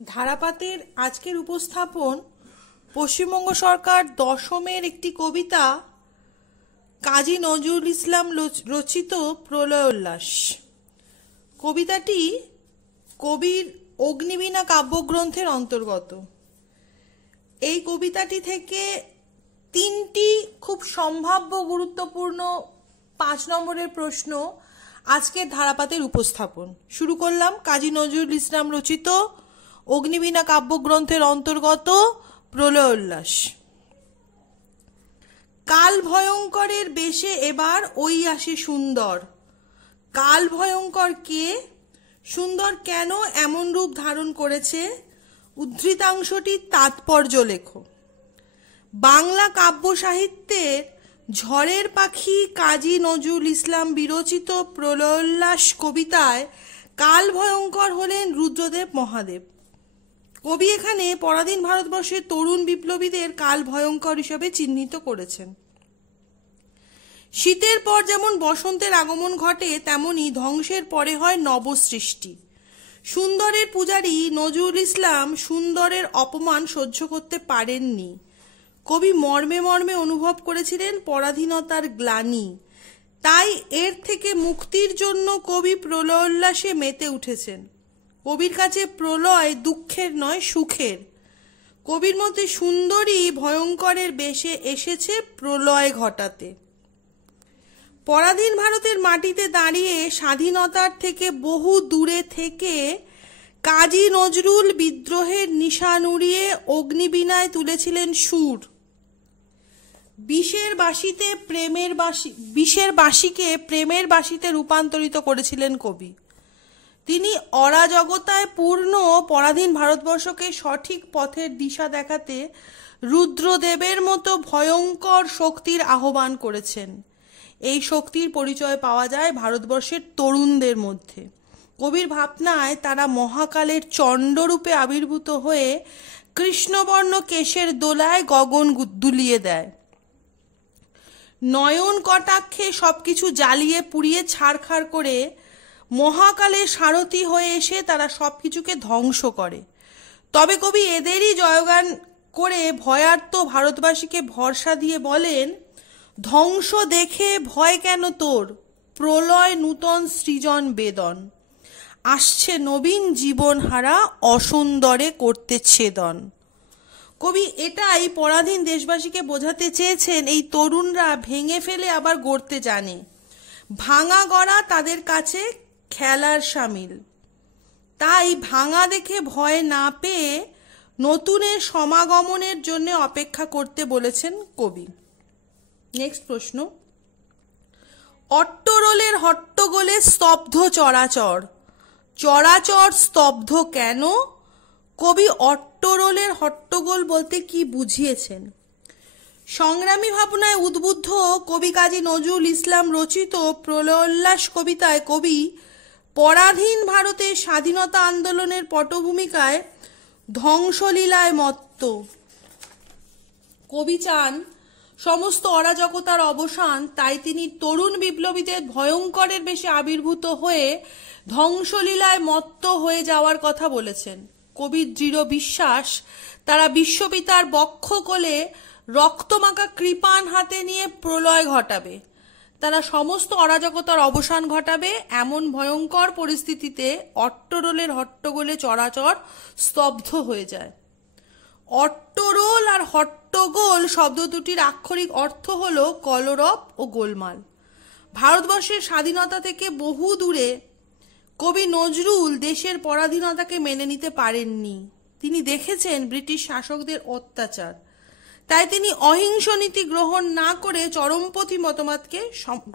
ধারাপাতের আজকের উপস্থাপন পশ্চিমবঙ্গ সরকার দশমের একটি কবিতা কাজী নজরুল ইসলাম রচিত প্রলয় উল্লাস। কবিতাটি কবির অগ্নিবীণা কাব্যগ্রন্থের অন্তর্গত। এই কবিতাটি থেকে তিনটি খুব সম্ভাব্য গুরুত্বপূর্ণ 5 নম্বরের প্রশ্ন আজকের ধারাপাতের উপস্থাপন শুরু করলাম। কাজী নজরুল ইসলাম রচিত অগ্নিবীণা কাব্যগ্রন্থের অন্তর্গত প্রলয় উল্লাস। কাল ভয়ঙ্করের বেশে এবার ওই আসে সুন্দর। কাল ভয়ঙ্কর কে, সুন্দর কেন এমন রূপ ধারণ করেছে, উদ্ধৃতাংশটির তাৎপর্য লেখো। বাংলা কাব্য সাহিত্যের ঝড়ের পাখি কাজী নজরুল ইসলাম বিরচিত প্রলয় উল্লাস কবিতায় কাল ভয়ঙ্কর হলেন রুদ্রদেব মহাদেব। কবি এখানে পরাধীন ভারতবর্ষের তরুণ বিপ্লবীদের কাল ভয়ঙ্কর হিসেবে চিহ্নিত করেছেন। শীতের পর যেমন বসন্তের আগমন ঘটে, তেমনি ধ্বংসের পরে হয় নবসৃষ্টি। সুন্দরের পূজারী নজরুল ইসলাম সুন্দরের অপমান সহ্য করতে পারেননি। কবি মর্মে মর্মে অনুভব করেছিলেন পরাধীনতার গ্লানি। তাই এর থেকে মুক্তির জন্য কবি প্রলয় উল্লাসে মেতে উঠেছেন। কবির কাছে প্রলয় দুঃখের নয়, সুখের। কবির মতে সুন্দরী ভয়ঙ্করের বেশে এসেছে প্রলয় ঘটাতে। পরাধীন ভারতের মাটিতে দাঁড়িয়ে স্বাধীনতার থেকে বহু দূরে থেকে কাজী নজরুল বিদ্রোহের নিশান উড়িয়ে অগ্নিবীণায় তুলেছিলেন সুর। বিষের বাঁশিকে প্রেমের বাঁশিতে রূপান্তরিত করেছিলেন কবি। তিনি অরাজকতায় পূর্ণ পরাধীন ভারতবর্ষকে সঠিক পথের দিশা দেখাতে রুদ্রদেবের মতো ভয়ঙ্কর শক্তির আহ্বান করেছেন। এই শক্তির পরিচয় পাওয়া যায় ভারতবর্ষের তরুণদের মধ্যে। কবির ভাবনায় তারা মহাকালের চণ্ডরূপে আবির্ভূত হয়ে কৃষ্ণবর্ণ কেশের দোলায় গগন দুলিয়ে দেয়। নয়ন কটাক্ষে সবকিছু জ্বালিয়ে পুড়িয়ে ছারখার করে মহাকালের সারথি হয়ে এসে তারা সবকিছুকে ধ্বংস করে। তবে কবি এদেরই জয়গান করে ভয়ার্ত ভারতবাসীকে ভরসা দিয়ে বলেন, ধ্বংস দেখে ভয় কেন তোর, প্রলয় নূতন সৃজন বেদন। আসছে নবীন জীবন হারা অসুন্দরে করতে ছেদন। কবি এটাই পরাধীন দেশবাসীকে বোঝাতে চেয়েছেন, এই তরুণরা ভেঙে ফেলে আবার গড়তে জানে। ভাঙা গড়া তাদের কাছে খেলার সামিল। তাই ভাঙা দেখে ভয় না পেয়ে নতুনের সমাগমনের জন্য অপেক্ষা করতে বলেছেন কবি। নেক্সট প্রশ্ন, অট্টরোলের হট্টগোলে স্তব্ধ চরাচর। চরাচর স্তব্ধ কেন? কবি অট্টরোলের হট্টগোল বলতে কি বুঝিয়েছেন? সংগ্রামী ভাবনায় উদ্বুদ্ধ কবি কাজী নজরুল ইসলাম রচিত প্রলয় উল্লাস কবিতায় কবি পরাধীন ভারতের স্বাধীনতা আন্দোলনের পটভূমিকায় ধ্বংসলীলায় মত্ত। কবি চান সমস্ত অরাজকতার অবসান, তাই তিনি তরুণ বিপ্লবীদের ভয়ঙ্করের বেশে আবির্ভূত হয়ে ধ্বংসলীলায় মত্ত হয়ে যাওয়ার কথা বলেছেন। কবির দৃঢ় বিশ্বাস তারা বিশ্বপিতার বক্ষ কোলে রক্তমাখা কৃপাণ হাতে নিয়ে প্রলয় ঘটাবে। তারা সমস্ত অরাজকতার অবসান ঘটাবে। এমন ভয়ঙ্কর পরিস্থিতিতে অট্টরোলের হট্টগোলে চরাচর স্তব্ধ হয়ে যায়। অট্টরোল আর হট্টগোল শব্দ দুটির আক্ষরিক অর্থ হল কলরব ও গোলমাল। ভারতবর্ষের স্বাধীনতা থেকে বহু দূরে কবি নজরুল দেশের পরাধীনতাকে মেনে নিতে পারেননি। তিনি দেখেছেন ব্রিটিশ শাসকদের অত্যাচার। তাই তিনি অহিংস নীতি গ্রহণ না করে চরমপন্থী মতবাদকে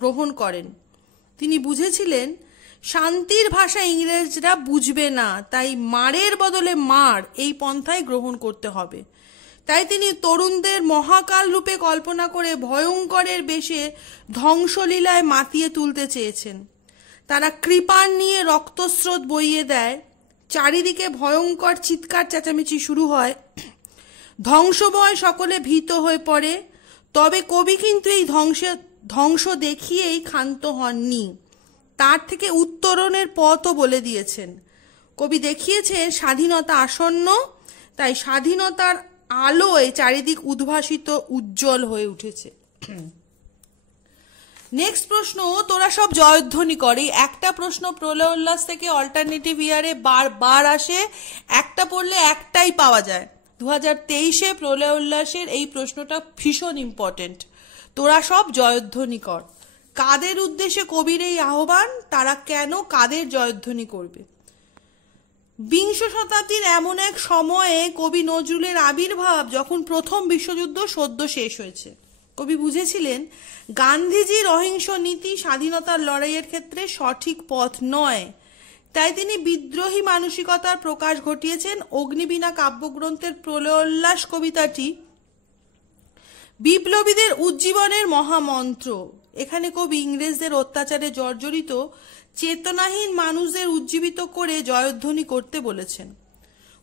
গ্রহণ করেন। তিনি বুঝেছিলেন শান্তির ভাষা ইংরেজরা বুঝবে না, তাই মারের বদলে মার এই পন্থায় গ্রহণ করতে হবে। তাই তিনি তরুণদের মহাকাল রূপে কল্পনা করে ভয়ঙ্করের বেশে ধ্বংসলীলায় মাতিয়ে তুলতে চেয়েছেন। তারা কৃপাণ নিয়ে রক্তস্রোত বইয়ে দেয়। চারিদিকে ভয়ঙ্কর চিৎকার চেঁচামেচি শুরু হয়। ধ্বংসভয় সকলে ভীত হয়ে পড়ে। তবে কবি কিন্তু এই ধ্বংস দেখিয়েই ক্ষান্ত হননি, তার থেকে উত্তরণের পথও বলে দিয়েছেন। কবি দেখিয়েছেন স্বাধীনতা আসন্ন, তাই স্বাধীনতার আলোয় চারিদিক উদ্ভাসিত উজ্জ্বল হয়ে উঠেছে। নেক্সট প্রশ্ন, তোরা সব জয়ধ্বনি কর। এই একটা প্রশ্ন প্রলয় উল্লাস থেকে অল্টারনেটিভ ইয়ারে বারবার আসে, একটা পড়লে একটাই পাওয়া যায়। 2023-এ প্রলয় উল্লাসের এই প্রশ্নটা ভীষণ ইম্পর্টেন্ট। তোরা সব জয়ধ্বনি কর। কাদের উদ্দেশ্যে কবির এই আহ্বান, তারা কেন কাদের জয়ধ্বনি করবে? বিংশ শতাব্দীর এমন এক সময়ে কবি নজরুলের আবির্ভাব যখন প্রথম বিশ্বযুদ্ধ সদ্য শেষ হয়েছে। কবি বুঝেছিলেন গান্ধীজির অহিংস নীতি স্বাধীনতার লড়াইয়ের ক্ষেত্রে সঠিক পথ নয়, তাই তিনি বিদ্রোহী মানসিকতার প্রকাশ ঘটিয়েছেন। অগ্নিবীণা কাব্যগ্রন্থের প্রলয়োল্লাস কবিতাটি বিপ্লবীদের উজ্জীবনের মহামন্ত্র। এখানে কবি ইংরেজদের অত্যাচারে জর্জরিত চেতনাহীন মানুষদের উজ্জীবিত করে জয়ধ্বনি করতে বলেছেন।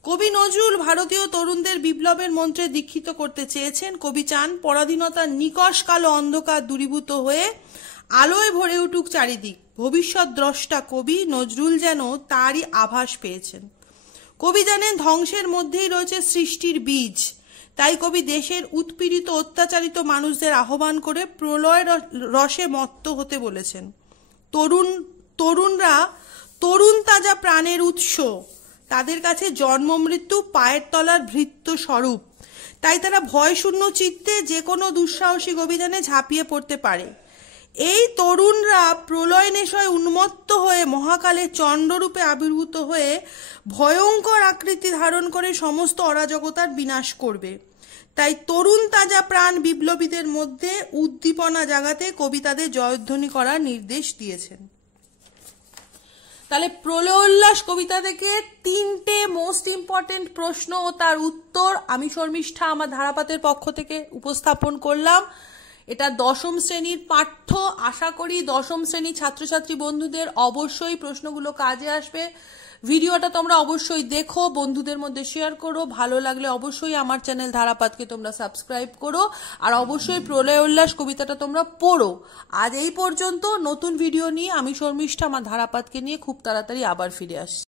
কবি নজরুল ভারতীয় তরুণদের বিপ্লবের মন্ত্রে দীক্ষিত করতে চেয়েছেন। কবি চান পরাধীনতার নিকষ কালো অন্ধকার দূরীভূত হয়ে আলোয় ভরে উঠুক চারিদিক। ভবিষ্যৎ দ্রষ্টা কবি নজরুল যেন তারই আভাস পেয়েছেন। কবি জানেন ধ্বংসের মধ্যেই রয়েছে সৃষ্টির বীজ, তাই কবি দেশের উৎপীড়িত অত্যাচারিত মানুষদের আহ্বান করে প্রলয় রসে মত্ত হতে বলেছেন। তরুণরা তরুণ তাজা প্রাণের উৎস, তাদের কাছে জন্ম মৃত্যু পায়ের তলার ভৃত্য স্বরূপ, তাই তারা ভয়শূন্য চিত্তে যে কোনো দুঃসাহসিক অভিযানে ঝাঁপিয়ে পড়তে পারে। এই তরুণরা প্রলয় নেশায় উন্মত্ত হয়ে মহাকালের চণ্ডরূপে আবির্ভূত হয়ে ভয়ঙ্কর আকৃতি ধারণ করে সমস্ত অরাজকতার বিনাশ করবে। তাই তরুণ তাজা প্রাণ বিপ্লবীদের মধ্যে উদ্দীপনা জাগাতে কবি তাদের জয়ধ্বনি করার নির্দেশ দিয়েছেন। তাহলে প্রলয় উল্লাস কবিতা থেকে 3টে মোস্ট ইম্পর্টেন্ট প্রশ্ন ও তার উত্তর আমি শর্মিষ্ঠা আমার ধারাপাতের পক্ষ থেকে উপস্থাপন করলাম। এটা 10ম শ্রেণীর পাঠ্য। আশা করি 10ম শ্রেণীর ছাত্রছাত্রী বন্ধুদের অবশ্যই প্রশ্নগুলো কাজে আসবে। ভিডিওটা তোমরা অবশ্যই দেখো, বন্ধুদের মধ্যে শেয়ার করো। ভালো লাগলে অবশ্যই আমার চ্যানেল ধারাপাতকে তোমরা সাবস্ক্রাইব করো, আর অবশ্যই প্রলয় উল্লাস কবিতাটা তোমরা পড়ো। আজ এই পর্যন্ত। নতুন ভিডিও নিয়ে আমি শর্মিষ্ঠা আমার ধারাপাতকে নিয়ে খুব তাড়াতাড়ি আবার ফিরে আসছি।